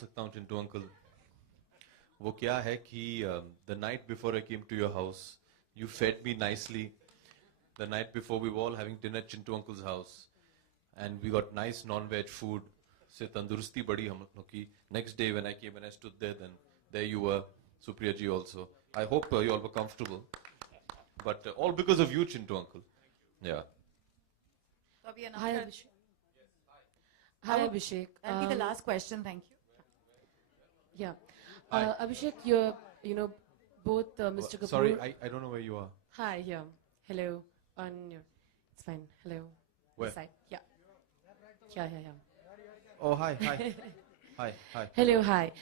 सकता हूँ चिंटू अंकल वो क्या है कि the night before I came to your house you fed me nicely the night before we were all having dinner at Chintu uncle's house and we got nice non-veg food से तंदुरुस्ती बढ़ी हम लोग की next day when I came and I stood there then there you were Supriya ji also I hope you all were comfortable but all because of you Chintu uncle yeah Hi Abhishek. Hi Abhishek. That'll be the last question, thank you. Yeah. Hi. Abhishek, you're, both Mr. Kapoor. sorry I don't know where you are Hi, yeah. Hello. On your, it's fine. Hello. Where? This side. Yeah. Yeah. oh hi hi Hello, hi.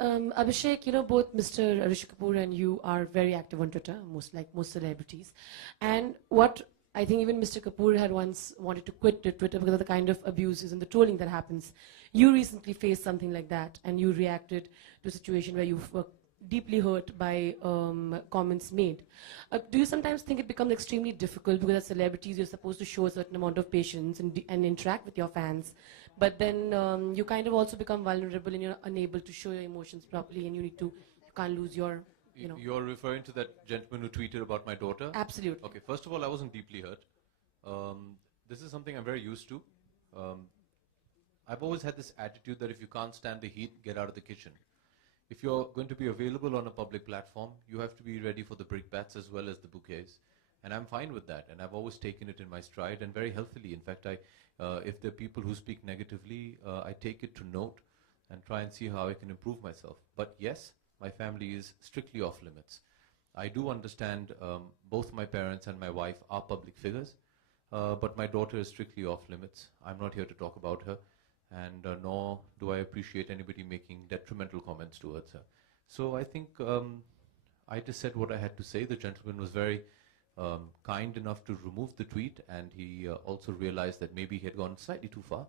Abhishek, both Mr. Rishi Kapoor and you are very active on Twitter, most celebrities. And what I think even Mr. Kapoor had once wanted to quit Twitter because of the kind of abuses and the trolling that happens. You recently faced something like that, and you reacted to a situation where you were deeply hurt by comments made. Do you sometimes think it becomes extremely difficult because as celebrities you're supposed to show a certain amount of patience and interact with your fans, but then you kind of also become vulnerable and you're unable to show your emotions properly, and you can't lose your, You're referring to that gentleman who tweeted about my daughter? Absolutely. Okay, first of all, I wasn't deeply hurt. This is something I'm very used to. I've always had this attitude that if you can't stand the heat, get out of the kitchen. If you're going to be available on a public platform, you have to be ready for the brickbats as well as the bouquets. And I'm fine with that. And I've always taken it in my stride and very healthily. In fact, if there are people who speak negatively, I take it to note and try and see how I can improve myself. But yes, my family is strictly off limits. I do understand both my parents and my wife are public figures, but my daughter is strictly off limits. I'm not here to talk about her, and nor do I appreciate anybody making detrimental comments towards her. So I think I just said what I had to say. The gentleman was very kind enough to remove the tweet, and he also realized that maybe he had gone slightly too far,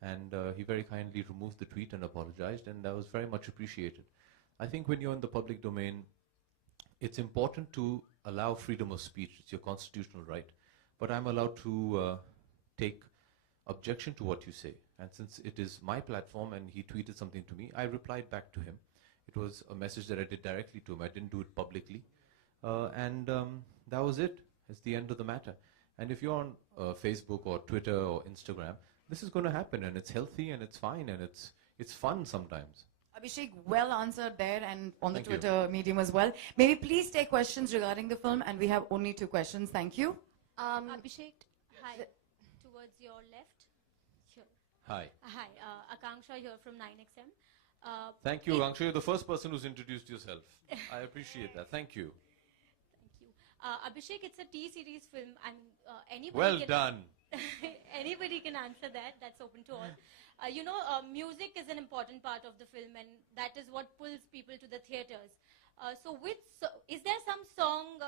and he very kindly removed the tweet and apologized, and that was very much appreciated. I think when you're in the public domain, it's important to allow freedom of speech. It's your constitutional right. But I'm allowed to take objection to what you say. And since it is my platform and he tweeted something to me, I replied back to him. It was a message that I did directly to him. I didn't do it publicly. And that was it. It's the end of the matter. And if you're on Facebook or Twitter or Instagram, this is going to happen, and it's healthy and it's fine and it's fun sometimes. Abhishek, well answered there and on the Thank you. Twitter medium as well. May we please take questions regarding the film, and we have only 2 questions. Thank you. Abhishek, hi. Towards your left. Here. Hi. Hi, Akanksha here from 9XM. Thank you, Angshu. You're the first person who's introduced yourself. I appreciate that. Thank you. Thank you. Abhishek, it's a T-series film, and anybody Well can done. anybody can answer that. That's open to all. Music is an important part of the film, and that is what pulls people to the theaters. Is there some song,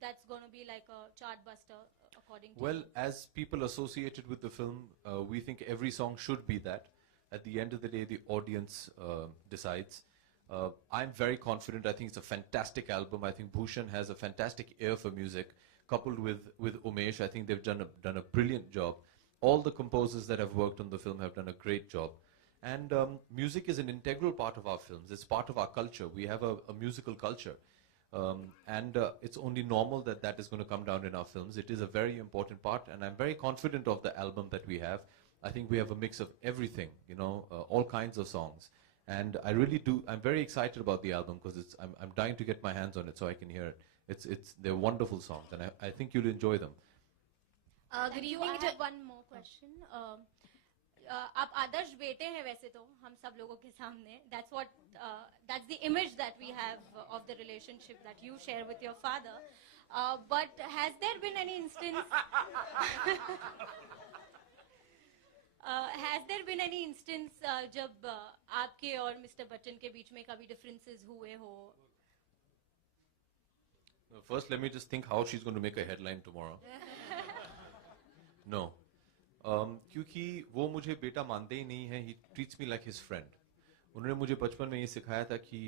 that's going to be like a chart buster, according to Well, you? as people associated with the film, we think every song should be that. At the end of the day, the audience decides. I'm very confident. I think it's a fantastic album. I think Bhushan has a fantastic ear for music. Coupled with Umesh, I think they've done a brilliant job. All the composers that have worked on the film have done a great job. And music is an integral part of our films. It's part of our culture. We have a musical culture. And it's only normal that is going to come down in our films. It is a very important part, and I'm very confident of the album that we have. I think we have a mix of everything, all kinds of songs. And I really do, I'm very excited about the album because I'm dying to get my hands on it so I can hear it. They're wonderful songs, and I think you'll enjoy them. Good evening. I have one more question. आप आदर्श बेटे हैं वैसे तो हम सब लोगों के सामने. That's the image that we have of the relationship that you share with your father. But has there been any instance? Has there been any instance जब आपके और Mr. Bachchan के बीच में कभी differences हुए हो? First, let me just think how she's going to make a headline tomorrow. No. क्योंकि वो मुझे बेटा मानते ही नहीं है. He treats me like his friend. उन्होंने मुझे बचपन में ये सिखाया था कि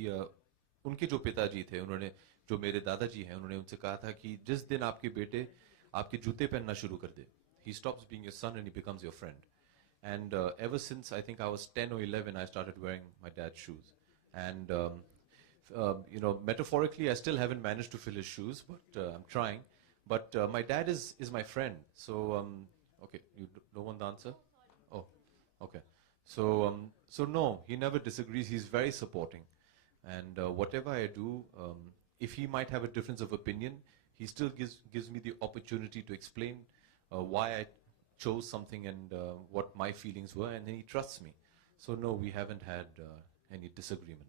उनके जो पिताजी थे, उन्होंने जो मेरे दादाजी हैं, उन्होंने उनसे कहा था कि जिस दिन आपके बेटे आपके जूते पहनना शुरू कर दे, he stops being your son and he becomes your friend. And ever since I think I was 10 or 11, I started wearing my dad's shoes. And you know, metaphorically, I still haven't managed to fill his shoes, but I'm trying. But my dad is my friend. So okay, you don't want the answer? Oh, okay. So no, he never disagrees. He's very supporting. And whatever I do, if he might have a difference of opinion, he still gives me the opportunity to explain why I chose something and what my feelings were, and then he trusts me. So no, we haven't had any disagreement.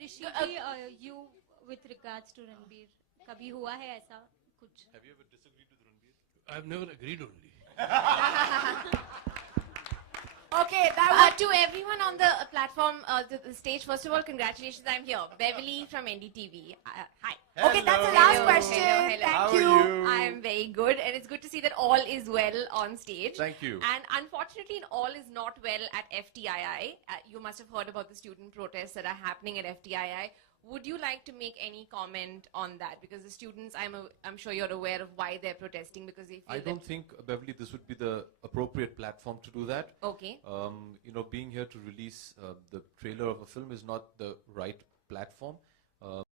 Rishi ji, you with regards to Ranbir, कभी हुआ है ऐसा कुछ? Have you ever disagreed with Ranbir? I've never agreed only. Okay, that To everyone on the platform, the stage, first of all, congratulations, I'm here. Beverly from NDTV. Hi. was, okay, that's the last Hello, question. hello, hello. Thank How are you. you? I am very good, and it's good to see that all is well on stage. Thank you. And unfortunately, all is not well at FTII. You must have heard about the student protests that are happening at FTII. Would you like to make any comment on that? Because the students, I'm sure you're aware of why they're protesting, because they feel I don't think, Beverly, this would be the appropriate platform to do that. Okay. You know, being here to release the trailer of a film is not the right platform.